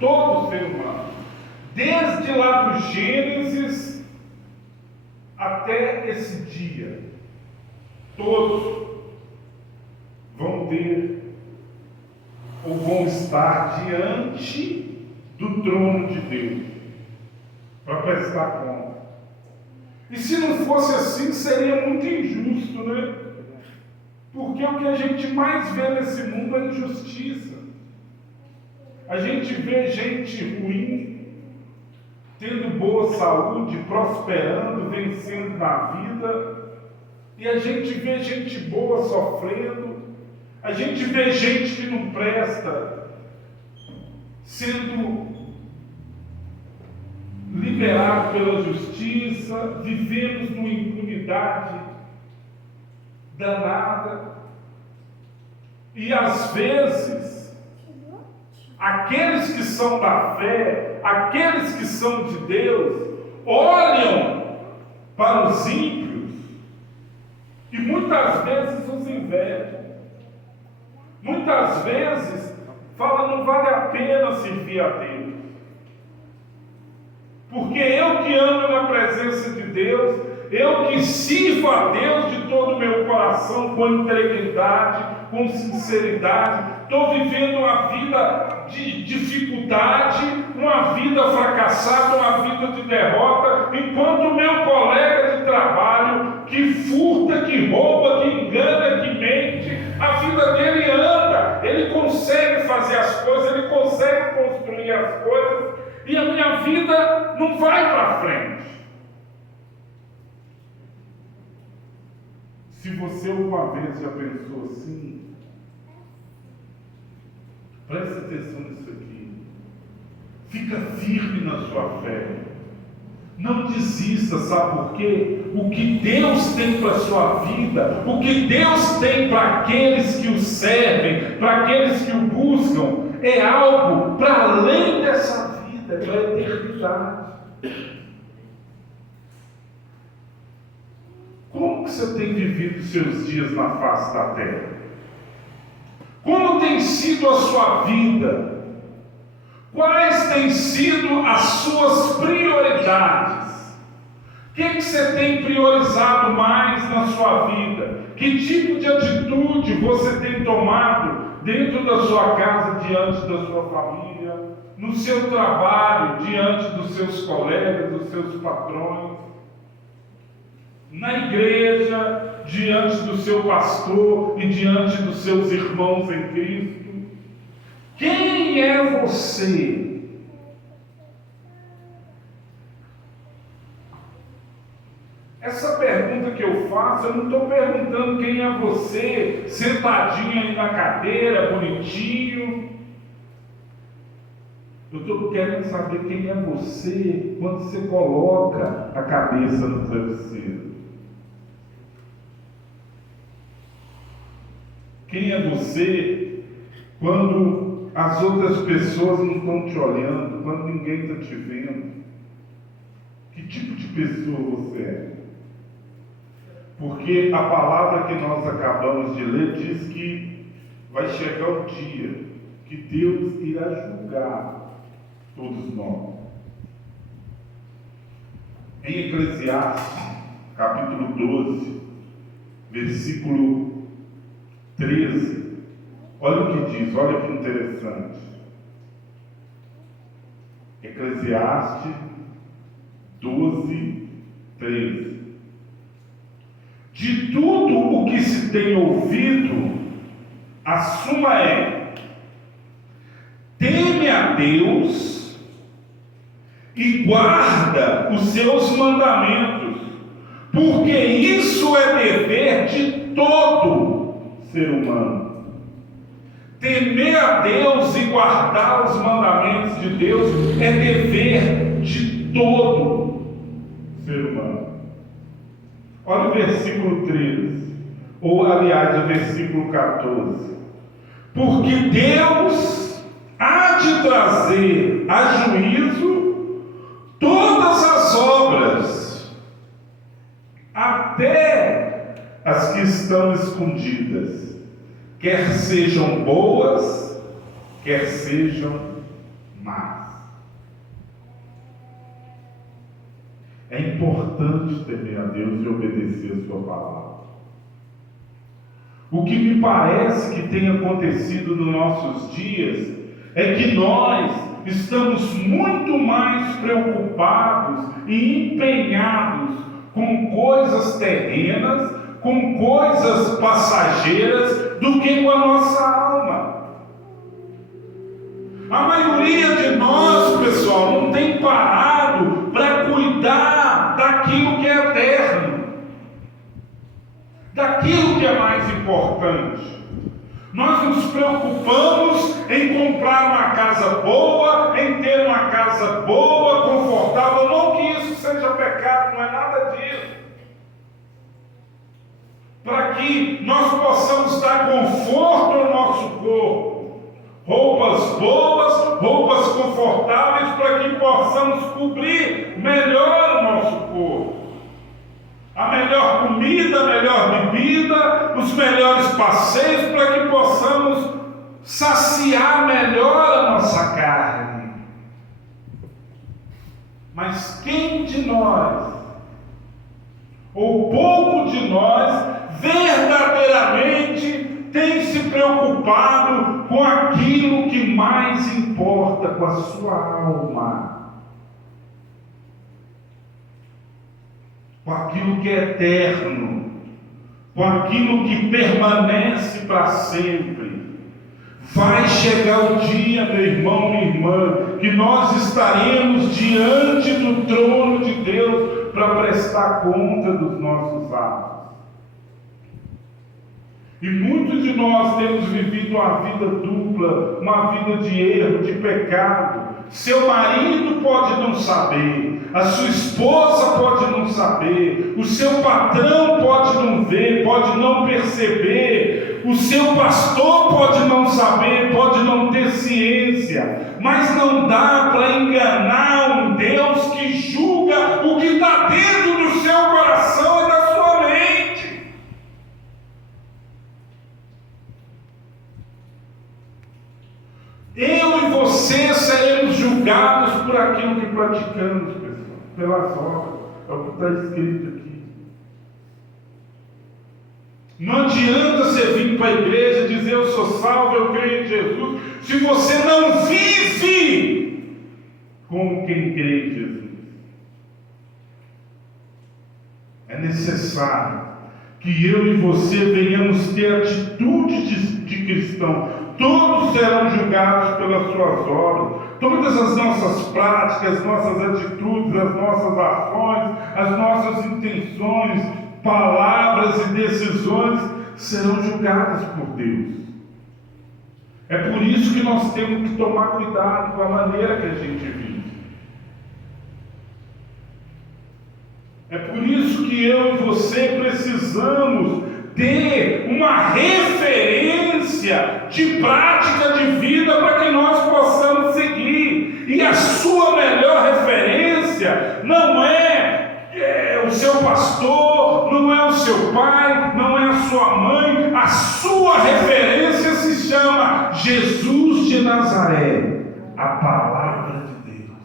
Todo ser humano. Desde lá do Gênesis até esse dia, todos vão ter ou vão estar diante do trono de Deus para prestar conta. E se não fosse assim, seria muito injusto, né? Porque o que a gente mais vê nesse mundo é injustiça. A gente vê gente ruim tendo boa saúde, prosperando, vencendo na vida, e a gente vê gente boa sofrendo, a gente vê gente que não presta sendo liberado pela justiça. Vivemos numa impunidade danada, e às vezes aqueles que são da fé, aqueles que são de Deus, olham para os ímpios e muitas vezes os invejam. Muitas vezes falam: não vale a pena servir a Deus, porque eu que ando na presença de Deus, eu que sirvo a Deus de todo o meu coração, com integridade, com sinceridade, estou vivendo uma vida de dificuldade, uma vida fracassada, uma vida de derrota, enquanto o meu colega de trabalho, que furta, que rouba, que engana, que mente, a vida dele anda, ele consegue fazer as coisas, ele consegue construir as coisas, e a minha vida não vai para frente. Se você uma vez já pensou assim, preste atenção nisso aqui. Fica firme na sua fé. Não desista, sabe por quê? O que Deus tem para a sua vida, o que Deus tem para aqueles que o servem, para aqueles que o buscam, é algo para além dessa vida, é para a eternidade. Como que você tem vivido seus dias na face da terra? Como tem sido a sua vida? Quais têm sido as suas prioridades? O que você tem priorizado mais na sua vida? Que tipo de atitude você tem tomado dentro da sua casa, diante da sua família, no seu trabalho, diante dos seus colegas, dos seus patrões, na igreja, diante do seu pastor e diante dos seus irmãos em Cristo? Quem é você? Essa pergunta que eu faço, eu não estou perguntando quem é você, sentadinho aí na cadeira, bonitinho. Eu estou querendo saber quem é você quando você coloca a cabeça no travesseiro. Quem é você quando as outras pessoas não estão te olhando, quando ninguém está te vendo? Que tipo de pessoa você é? Porque a palavra que nós acabamos de ler diz que vai chegar o dia que Deus irá julgar todos nós. Em Eclesiastes, capítulo 12, versículo 13, olha o que diz, olha que interessante. Eclesiastes 12, 13. De tudo o que se tem ouvido, a suma é: teme a Deus e guarda os seus mandamentos, porque isso é dever de todo ser humano. Temer a Deus e guardar os mandamentos de Deus é dever de todo ser humano. Olha o versículo 13, ou aliás, o versículo 14. Porque Deus há de trazer a juízo todas as obras, até as que estão escondidas, quer sejam boas, quer sejam Mas é importante temer a Deus e obedecer a sua palavra. O que me parece que tem acontecido nos nossos dias é que nós estamos muito mais preocupados e empenhados com coisas terrenas, com coisas passageiras, do que com a nossa alma. A maioria de nós, pessoal, não tem parado para cuidar daquilo que é eterno, daquilo que é mais importante. Nós nos preocupamos em comprar uma casa boa, em ter uma casa boa, confortável. Não que isso seja pecado, não é nada disso. Para que nós possamos dar conforto ao nosso corpo, roupas boas, roupas confortáveis, para que possamos cobrir melhor o nosso corpo. A melhor comida, a melhor bebida, os melhores passeios, para que possamos saciar melhor a nossa carne. Mas quem de nós, ou pouco de nós, verdadeiramente tem se preocupado com aquilo que mais importa, com a sua alma, com aquilo que é eterno, com aquilo que permanece para sempre? Vai chegar o dia, meu irmão, minha irmã, que nós estaremos diante do trono de Deus para prestar conta dos nossos atos. E muitos de nós temos vivido uma vida dupla, uma vida de erro, de pecado. Seu marido pode não saber, a sua esposa pode não saber, o seu patrão pode não ver, pode não perceber, o seu pastor pode não saber, pode não ter ciência, mas não dá para enganar um Deus que julga o que está dentro do seu coração e da sua mente. Eu e você seremos julgados por aquilo que praticamos, pessoal, pelas obras. É o que está escrito aqui. Não adianta você vir para a igreja e dizer: eu sou salvo, eu creio em Jesus, se você não vive como quem crê em Jesus. É necessário que eu e você venhamos ter atitude de cristão. Todos serão julgados pelas suas obras. Todas as nossas práticas, as nossas atitudes, as nossas ações, as nossas intenções, palavras e decisões serão julgadas por Deus. É por isso que nós temos que tomar cuidado com a maneira que a gente vive. É por isso que eu e você precisamos ter uma referência de prática de vida para que nós possamos seguir. E a sua melhor referência não é o seu pastor, não é o seu pai, não é a sua mãe. A sua referência se chama Jesus de Nazaré, a palavra de Deus.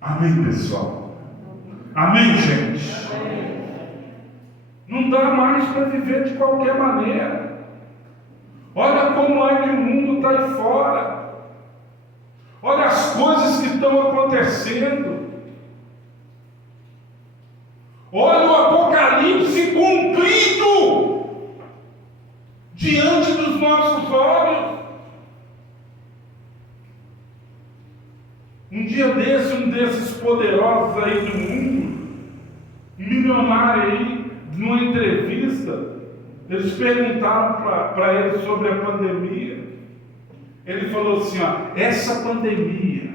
Amém, pessoal? Amém, gente? Não dá mais para viver de qualquer maneira. Olha como é que o mundo está aí fora. Olha as coisas que estão acontecendo. Olha o Apocalipse cumprido diante dos nossos olhos. Um dia um desses poderosos aí do mundo, um milionário aí, numa entrevista, eles perguntaram para ele sobre a pandemia. Ele falou assim: essa pandemia,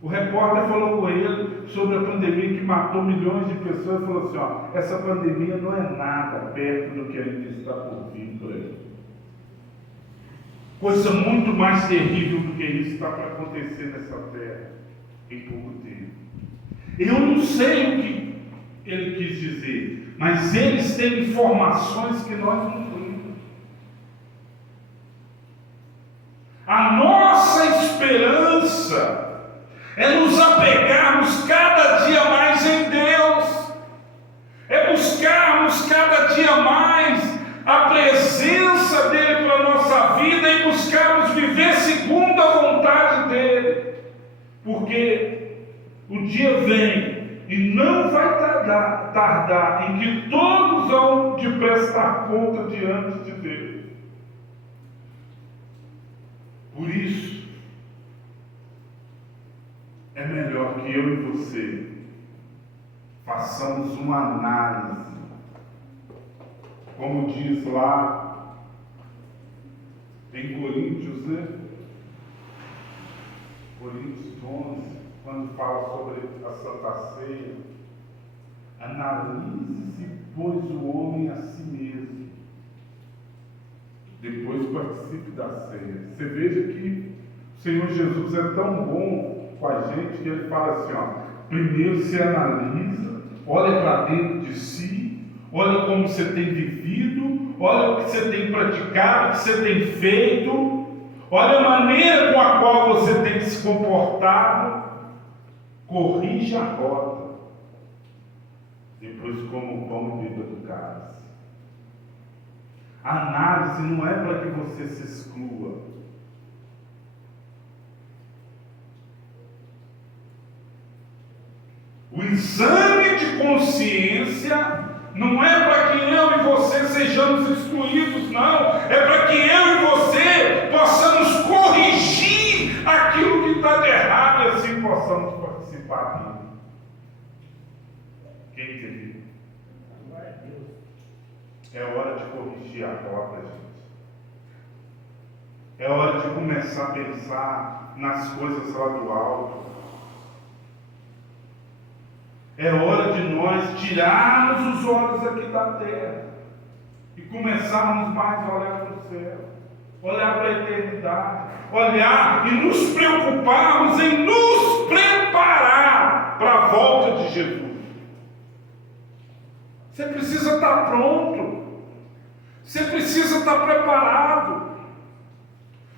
o repórter falou com ele sobre a pandemia que matou milhões de pessoas, e falou assim: essa pandemia não é nada perto do que ainda está por vir por aí. Coisa muito mais terrível do que isso está para acontecer nessa terra em pouco tempo. Eu não sei o que ele quis dizer, mas eles têm informações que nós não temos. A nossa esperança é nos apegarmos cada dia mais em Deus, é buscarmos cada dia mais a presença dEle para a nossa vida e buscarmos viver segundo a vontade dEle, porque o dia vem e não vai tardar em que todos vão de prestar conta diante de Deus. Por isso, é melhor que eu e você façamos uma análise, como diz lá em Coríntios, né? Coríntios 11, quando fala sobre a Santa Ceia: analise-se, pois, o homem a si mesmo, depois participe da ceia. Você veja que o Senhor Jesus é tão bom com a gente que Ele fala assim, ó: primeiro se analisa, olha para dentro de si, olha como você tem vivido, olha o que você tem praticado, o que você tem feito, olha a maneira com a qual você tem se comportado, corrija a rota, depois coma o pão e beba do cálice. A análise não é para que você se exclua. O exame de consciência não é para que eu e você sejamos excluídos, não. É para que eu e você possamos corrigir aquilo que está de errado e assim possamos participar dele. Quem entendeu? É hora de corrigir a rota, gente. É hora de começar a pensar nas coisas lá do alto. É hora de nós tirarmos os olhos aqui da terra e começarmos mais a olhar para o céu, olhar para a eternidade, olhar e nos preocuparmos em nos preparar para a volta de Jesus. Você precisa estar pronto, você precisa estar preparado,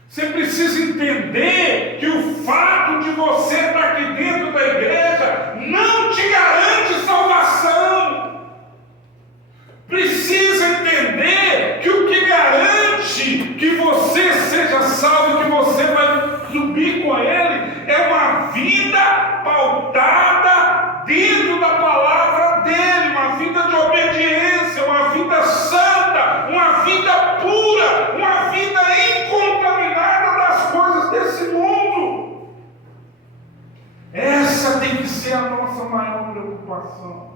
você precisa entender que o fato de você estar aqui dentro da igreja não te garante salvação. Precisa entender que o que garante que você seja salvo, que você vai subir com Ele, é uma vida pautada dentro da palavra dEle, uma vida de obediência, uma vida santa, uma vida pura, uma vida incontaminada das coisas desse mundo. Essa tem que ser a nossa maior preocupação.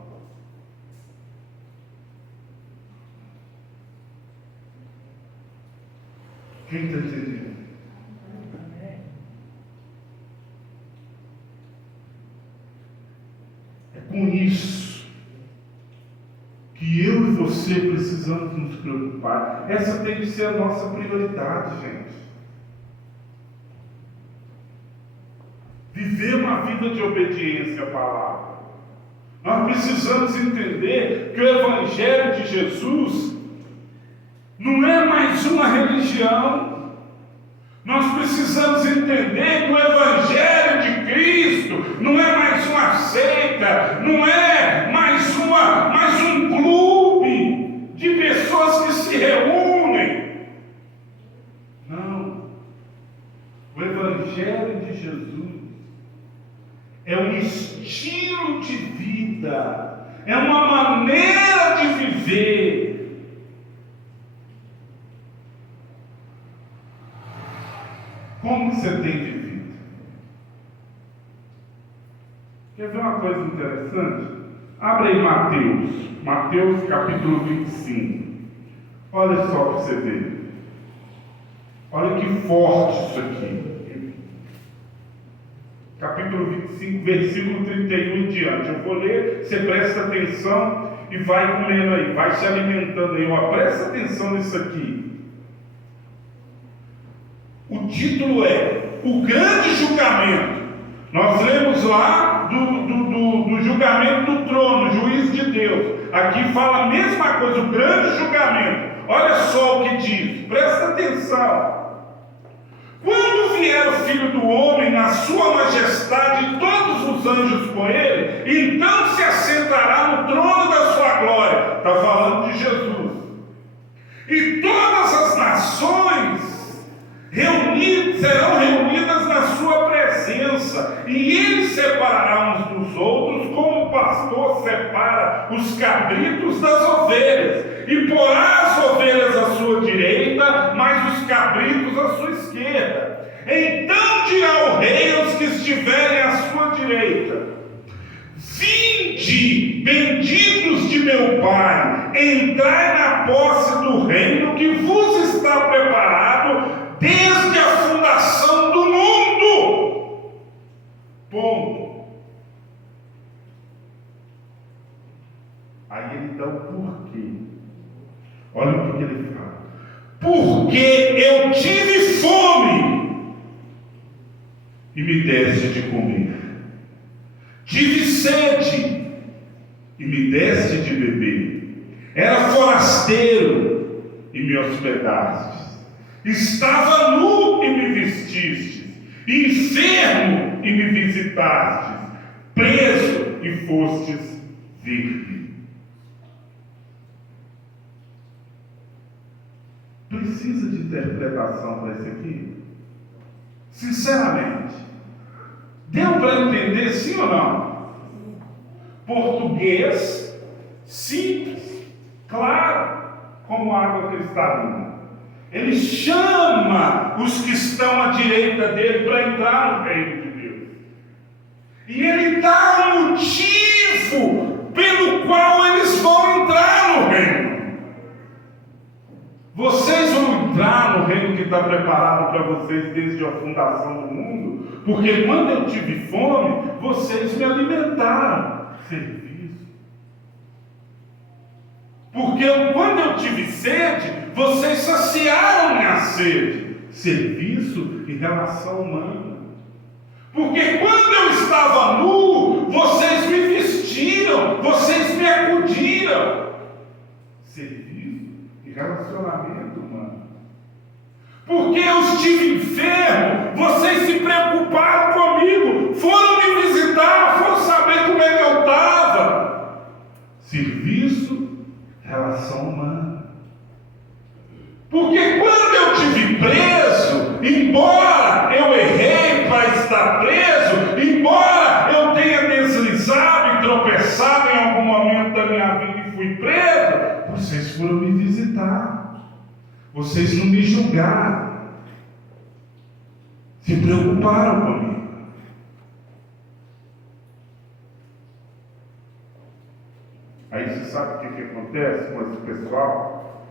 Quem está entendendo? É com isso que eu e você precisamos nos preocupar. Essa tem que ser a nossa prioridade, gente. Viver uma vida de obediência à palavra. Nós precisamos entender que o Evangelho de Jesus não é mais uma religião. Nós precisamos entender que o Evangelho de Cristo não é mais uma seita, não é mais um clube de pessoas que se reúnem. Não. O Evangelho de Jesus é um estilo de vida, é uma maneira de viver. Como você tem vivido? Quer ver uma coisa interessante? Abre aí Mateus capítulo 25. Olha só para você ver. Olha que forte isso aqui. Capítulo 25, versículo 31 em diante. Eu vou ler, você presta atenção e vai comendo aí, vai se alimentando aí. Presta atenção nisso aqui. O título é O Grande Julgamento. Nós lemos lá do julgamento do trono, juiz de Deus. Aqui fala a mesma coisa, o grande julgamento. Olha só o que diz, presta atenção. Quando Filho do Homem na sua majestade e todos os anjos com ele, então se assentará no trono da sua glória. Está falando de Jesus. E todas as nações serão reunidas na sua presença, e ele separará uns dos outros, como o pastor separa os cabritos das ovelhas, e porá as ovelhas à sua direita, mas os cabritos à sua esquerda. Então dirá o rei aos que estiverem à sua direita: vinde, benditos de meu Pai, entrai na posse do reino que vos está preparado desde a fundação do mundo. Ponto. Aí ele dá o porquê. Olha o que ele fala: porque eu tive fome e me deste de comer, tive sede e me deste de beber, era forasteiro e me hospedastes, estava nu e me vestistes, enfermo e me visitastes, preso e fostes ver-me. Precisa de interpretação para isso aqui? Sinceramente, deu para entender sim ou não? Português simples, claro, como água cristalina. Ele chama os que estão à direita dele para entrar no reino de Deus. E ele dá um motivo pelo qual eles vão entrar no reino. Vocês vão entrar no reino que está preparado para vocês desde a fundação do mundo, porque quando eu tive fome, vocês me alimentaram. Serviço. Porque quando eu tive sede, vocês saciaram minha sede. Serviço e relação humana. Porque quando eu estava nu, vocês me vestiram, vocês me acudiram. Serviço e relacionamento humano. Porque eu estive enfermo, vocês se preocuparam comigo, foram me visitar, foram saber como é que eu estava. Serviço, relação humana. Porque quando eu estive preso, embora eu errei para estar preso, embora eu tenha deslizado e tropeçado em algum momento da minha vida e fui preso, vocês foram me visitar. Vocês não me julgaram. Se preocuparam comigo. Aí você sabe o que acontece com esse pessoal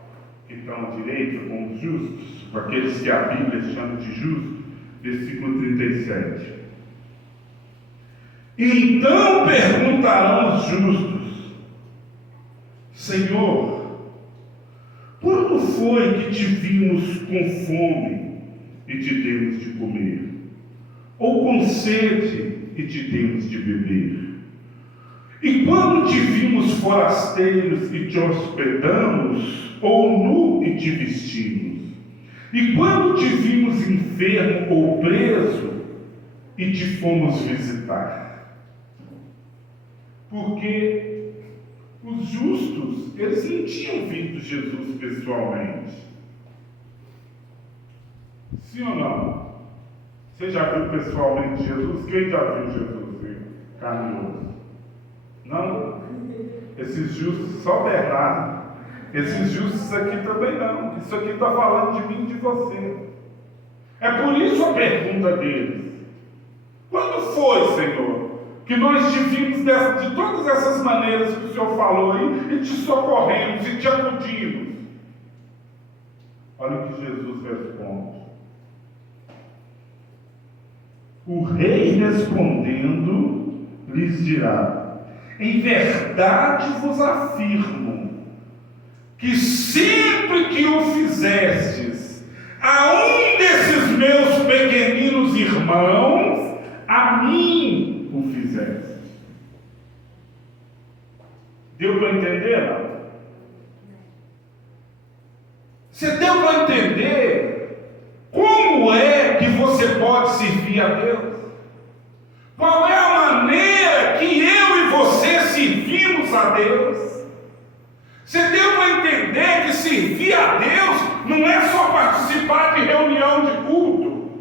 que estão à direita, com os justos, com aqueles que a Bíblia chama de justos? Versículo 37. Então perguntarão os justos: Senhor, quando foi que te vimos com fome e te demos de comer? Ou com sede e te demos de beber? E quando te vimos forasteiros e te hospedamos? Ou nu e te vestimos? E quando te vimos enfermo ou preso e te fomos visitar? Porque os justos, eles não tinham visto Jesus pessoalmente. Sim ou não? Você já viu pessoalmente Jesus? Quem já viu Jesus? Carne e osso? Não? Esses justos, só Bernardo. Esses justos aqui também não. Isso aqui está falando de mim e de você. É por isso a pergunta deles: quando foi, Senhor, que nós te vimos de todas essas maneiras que o Senhor falou aí, e te socorremos e te acudimos? Olha o que Jesus responde. O rei respondendo lhes dirá: em verdade vos afirmo que sempre que o fizestes a um desses meus pequeninos irmãos, a mim o fizeste. Deu para entender, não? Você deu para entender como é que você pode servir servir a Deus? Qual é a maneira que eu e você servimos a Deus? Você deu para entender que servir a Deus não é só participar de reunião de culto.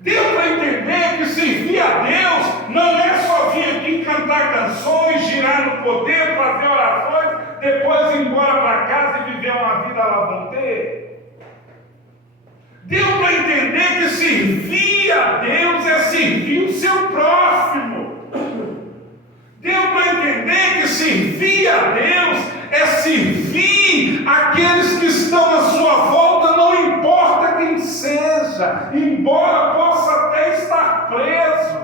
Deu para entender que servir a Deus não é só vir aqui cantar canções, girar no poder, fazer orações, depois ir embora para casa e viver uma vida à la vontade. Deu para entender que servir a Deus é servir o seu próximo. Deu para entender que servir a Deus é servir aqueles que estão à sua volta, não importa quem seja, embora possa até estar preso,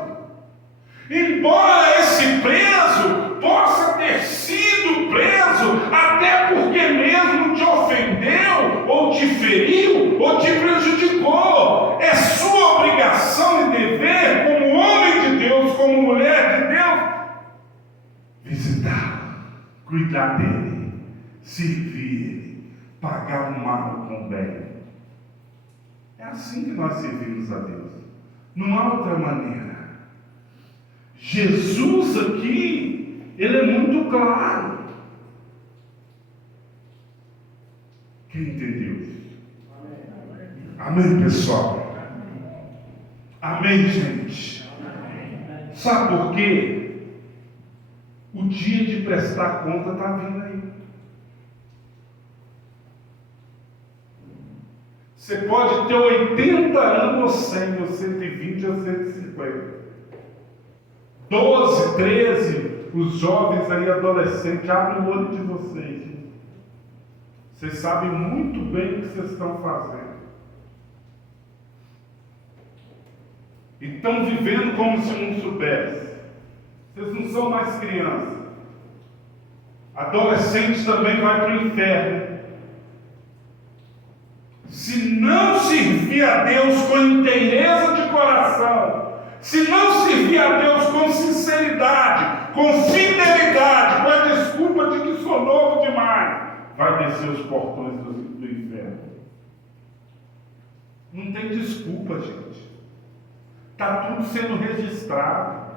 embora esse preso possa ter sido preso, até porque mesmo te ofendeu, ou te feriu, ou te prejudicou. É sua obrigação e dever, como homem de Deus, como mulher de Deus, visitar, cuidar dele, servir ele, pagar o mal com o bem. É assim que nós servimos a Deus. Não há outra maneira. Jesus aqui, ele é muito claro. Quem entendeu isso? Amém, pessoal? Amém, gente? Sabe por quê? O dia de prestar conta está vindo aí. Você pode ter 80 anos ou 100, ou 120 ou 150. 12, 13, os jovens aí, adolescentes, abrem o olho de vocês. Vocês sabem muito bem o que vocês estão fazendo. E estão vivendo como se não soubessem. Vocês não são mais crianças. Adolescentes também vai para o inferno. Se não servir a Deus com inteireza de coração, se não servir a Deus com sinceridade, com fidelidade, com a desculpa de que sou novo demais, vai descer os portões do inferno. Não tem desculpa, gente. Está tudo sendo registrado.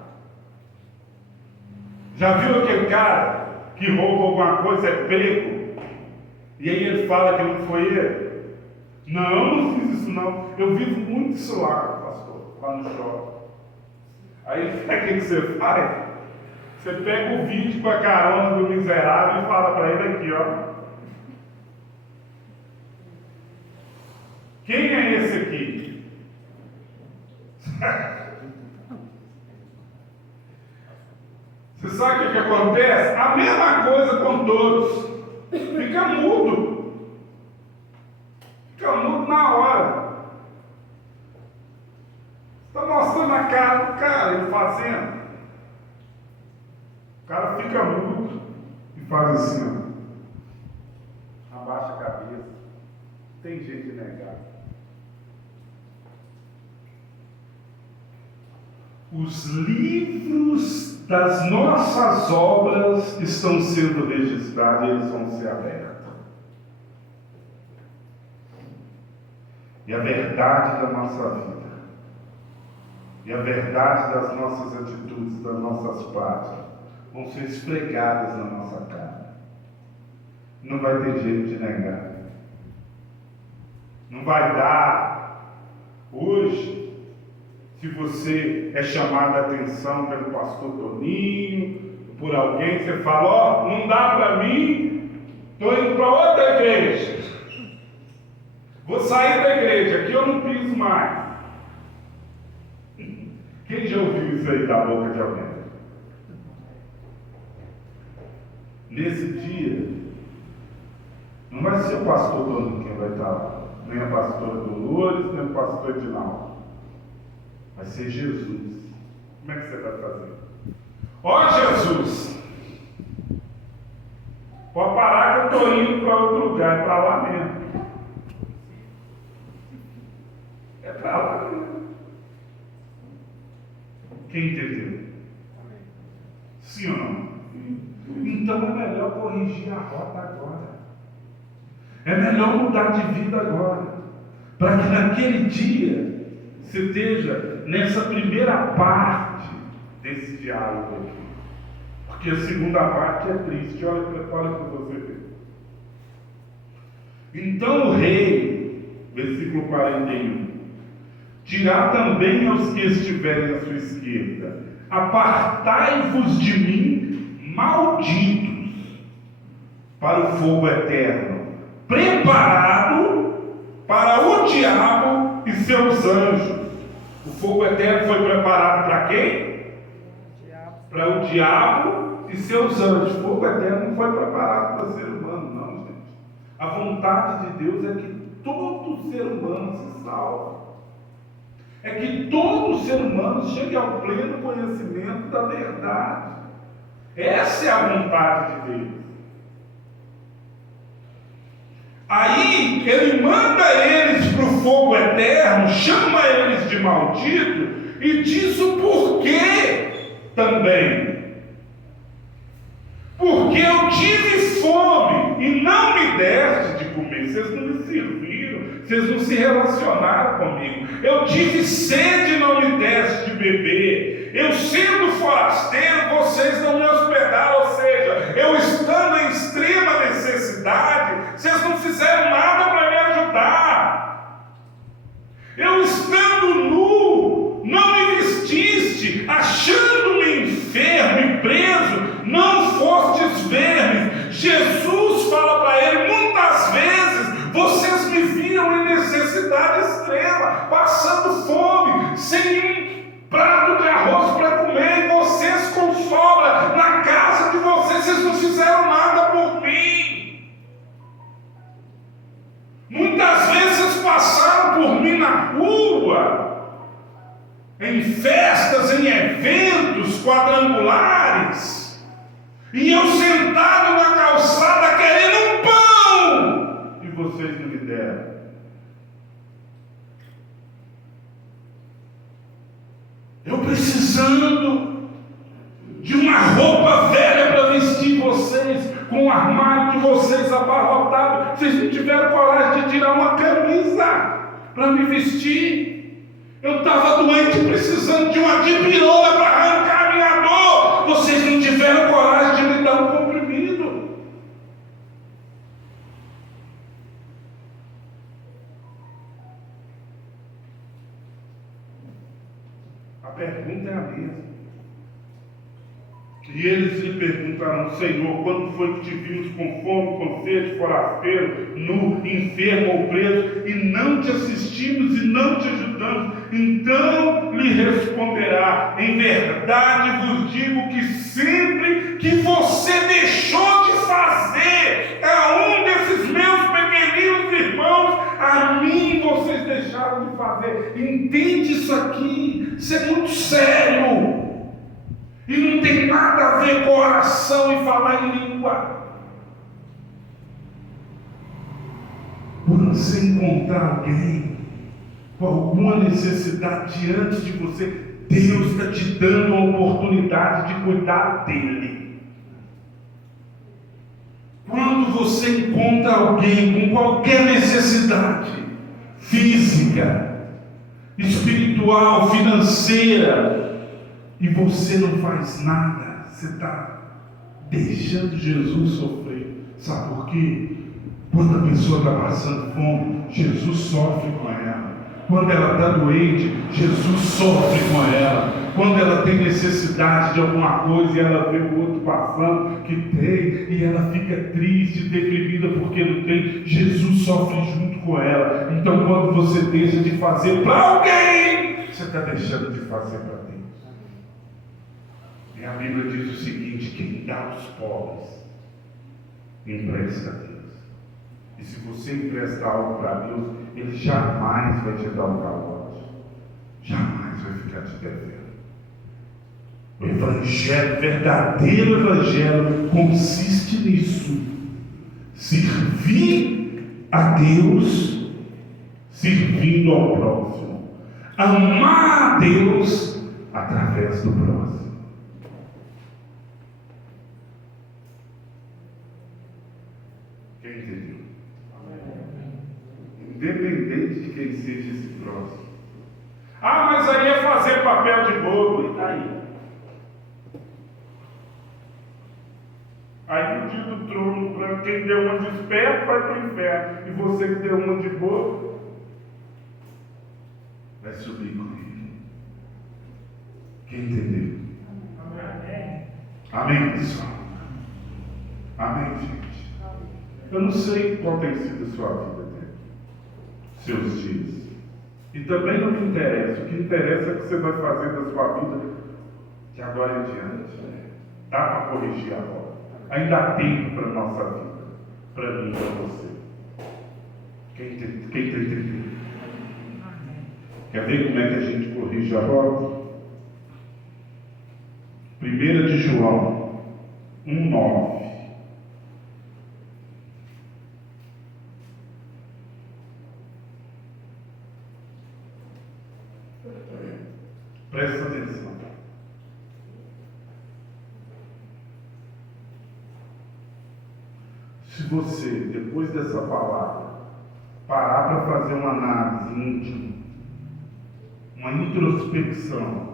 Já viu aquele cara que rouba alguma coisa, é pego, e aí ele fala que não foi ele? Não fiz isso não. Eu vivo muito isso lá, pastor, lá no shopping. Aí o que você faz? Você pega o vídeo com a carona do miserável e fala para ele aqui, ó. Quem é esse aqui? Você sabe o que acontece? A mesma coisa com todos. Fica mudo. Fica mudo na hora. Você está mostrando a cara do cara, ele fazendo. O cara fica mudo e faz assim, ó. Abaixa a cabeça. Tem jeito de negar. Os livros das nossas obras estão sendo registrados e eles vão ser abertos. E a verdade da nossa vida, e a verdade das nossas atitudes, das nossas práticas, vão ser esfregadas na nossa cara. Não vai ter jeito de negar. Não vai dar. Hoje, se você é chamado a atenção pelo pastor Toninho, por alguém, você fala, ó, não dá para mim, estou indo para outra igreja. Vou sair da igreja, aqui eu não piso mais. Quem já ouviu isso aí da boca de alguém? Nesse dia, não vai ser o pastor Toninho quem vai estar lá, nem a pastora Dolores, nem o pastor Edinaldo. Vai ser Jesus. Como é que você vai fazer? Ó Jesus! Pode parar que eu estou indo para outro lugar, é para lá mesmo. É para lá mesmo. Quem entendeu? Sim ou não? Então é melhor corrigir a rota agora. É melhor mudar de vida agora. Para que naquele dia você esteja nessa primeira parte desse diálogo aqui. Porque a segunda parte é triste. Olha para você ver. Então o rei, versículo 41, dirá também aos que estiverem à sua esquerda: apartai-vos de mim, malditos, para o fogo eterno, preparado para o diabo e seus anjos. O fogo eterno foi preparado para quem? Para o diabo e seus anjos. O fogo eterno não foi preparado para ser humano, não, gente. A vontade de Deus é que todo ser humano se salve. É que todo ser humano chegue ao pleno conhecimento da verdade. Essa é a vontade de Deus. Aí ele manda eles para o fogo eterno, chama eles de maldito e diz o porquê também. Porque eu tive fome e não me deste de comer. Vocês não me serviram, vocês não se relacionaram comigo. Eu tive sede e não me deste de beber. Eu sendo forasteiro, vocês não me hospedaram. Ou seja, eu estando em extrema necessidade, vocês não fizeram nada para me ajudar. Eu estando nu, não me vestiste. Achando-me enfermo e preso, não fostes ver-me. Jesus fala para ele: muitas vezes vocês me viram em necessidade extrema, passando fome, sem um prato de arroz para comer, e vocês com sobra na casa de vocês não fizeram nada por mim. Muitas vezes passaram por mim na rua, em festas, em eventos quadrangulares, e eu sentado na calçada querendo um pão, e vocês não me deram. Eu precisando de uma roupa velha para vestir vocês, com o armário de vocês abarrotado, vocês não tiveram coragem de tirar uma camisa para me vestir. Eu estava doente, precisando de uma dipirola para arrancar a minha dor. Vocês não tiveram coragem de me dar um comprimido. A pergunta é a mesma. E eles lhe perguntarão: Senhor, quando foi que te vimos com fome, com sede, forasteiro, nu, enfermo ou preso, e não te assistimos e não te ajudamos? Então lhe responderá: em verdade vos digo que sempre que você deixou de fazer a um desses meus pequeninos irmãos, a mim vocês deixaram de fazer. Entende isso aqui? Isso é muito sério. E não tem nada a ver com oração e falar em língua. Por você encontrar alguém com alguma necessidade diante de você, Deus está te dando a oportunidade de cuidar dele. Quando você encontra alguém com qualquer necessidade física, espiritual, financeira, e você não faz nada, você está deixando Jesus sofrer. Sabe por quê? Quando a pessoa está passando fome, Jesus sofre com ela. Quando ela está doente, Jesus sofre com ela. Quando ela tem necessidade de alguma coisa e ela vê o outro passando que tem, e ela fica triste, deprimida porque não tem, Jesus sofre junto com ela. Então, quando você deixa de fazer para alguém, você está deixando de fazer para Deus. E a Bíblia diz o seguinte: quem dá aos pobres, empresta a Deus. E se você emprestar algo para Deus, Ele jamais vai te dar um calote. Jamais vai ficar te devendo. O Evangelho, o verdadeiro Evangelho, consiste nisso: servir a Deus, servindo ao próximo. Amar a Deus através do próximo. Quem entendeu? Independente de quem seja esse próximo. Ah, mas aí é fazer papel de bobo. E daí? Aí no dia do trono branco, quem deu uma de esperto vai para o inferno. E você que deu uma de bobo, vai subir com ele. Quem entendeu? Amém. Amém, pessoal? Amém, gente? Eu não sei qual tem sido a sua vida, né? Seus dias. E também não me interessa. O que interessa é o que você vai fazer da sua vida de agora em diante. Né? Dá para corrigir agora. Ainda há tempo para a nossa vida. Para mim e para você. Quem está entendendo? Quer ver como é que a gente corrige a rota? 1 de João 1,9. Presta atenção. Se você, depois dessa palavra, parar para fazer uma análise íntima, uma introspecção,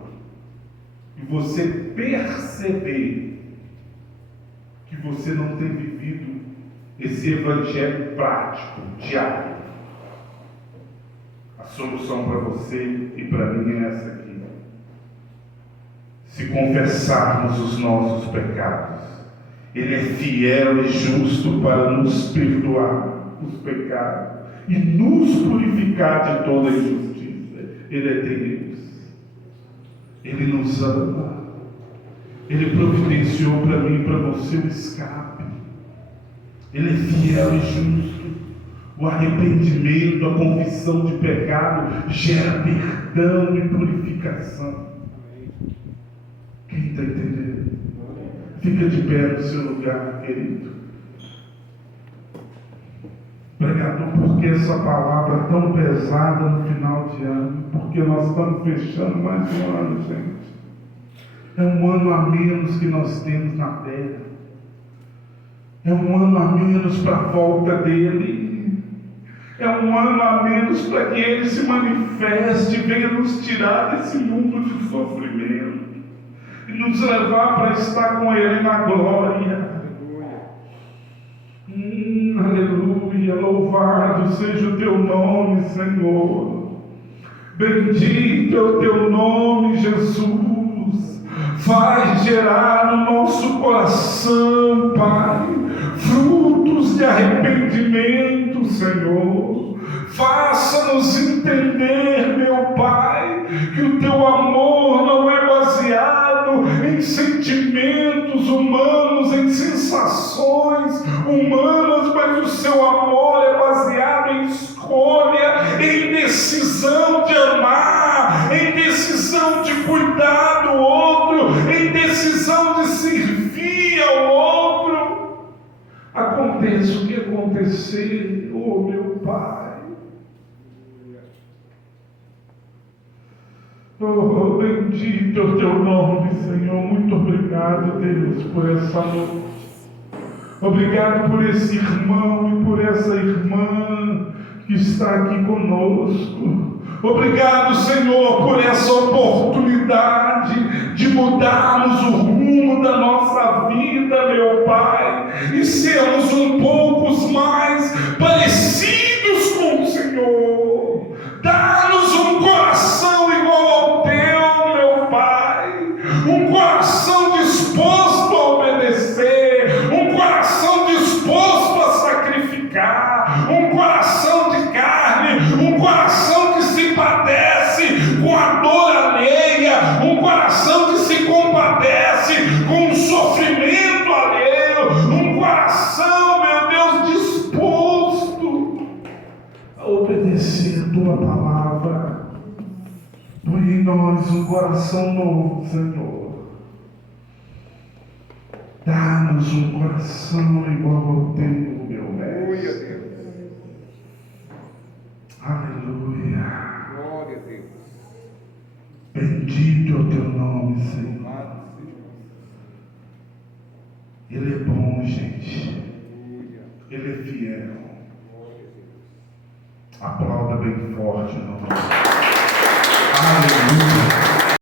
e você perceber que você não tem vivido esse evangelho prático, diário, a solução para você e para mim é essa aqui. Se confessarmos os nossos pecados, Ele é fiel e justo para nos perdoar os pecados e nos purificar de toda injustiça. Ele é Deus. Ele nos ama. Ele providenciou para mim e para você o escape. Ele é fiel e justo. O arrependimento, a confissão de pecado gera perdão e purificação. Quem está entendendo? Fica de pé no seu lugar, querido. Pregador, por que essa palavra tão pesada no final de ano? Porque nós estamos fechando mais um ano, gente. É um ano a menos que nós temos na terra. É um ano a menos para a volta dele. É um ano a menos para que ele se manifeste e venha nos tirar desse mundo de sofrimento e nos levar para estar com ele na glória. Aleluia, louvado seja o teu nome, Senhor. Bendito é o teu nome, Jesus. Faz gerar no nosso coração, Pai, frutos de arrependimento, Senhor. Faça-nos entender, meu Pai, que o teu amor não é baseado em sentimentos humanos, em sensações humanas, mas o seu amor é baseado em escolha, em decisão de amar, em decisão de cuidar do outro, em decisão de servir ao outro. Aconteça o que acontecer, oh meu Pai. Oh, bendito é o teu nome, Senhor. Muito obrigado, Deus, por essa noite. Obrigado por esse irmão e por essa irmã que está aqui conosco. Obrigado, Senhor, por essa oportunidade de mudarmos o rumo da nossa vida, meu Pai, e sermos um pouco mais parecidos com o Senhor. Dá-nos um coração igual ao teu, meu Pai, um coração disposto a obedecer, um coração disposto a sacrificar, um coração de carne, um coração que se padece com a dor alheia, um coração que se compadece com o sofrimento alheio, um coração, meu Deus, disposto a obedecer a tua palavra. Põe em nós um coração novo, Senhor. Dá-nos um coração igual ao teu, meu Mestre. Aleluia. Glória a Deus. Bendito é o teu nome, Senhor. Ele é bom, gente. Ele é fiel. Aplauda bem forte o nome.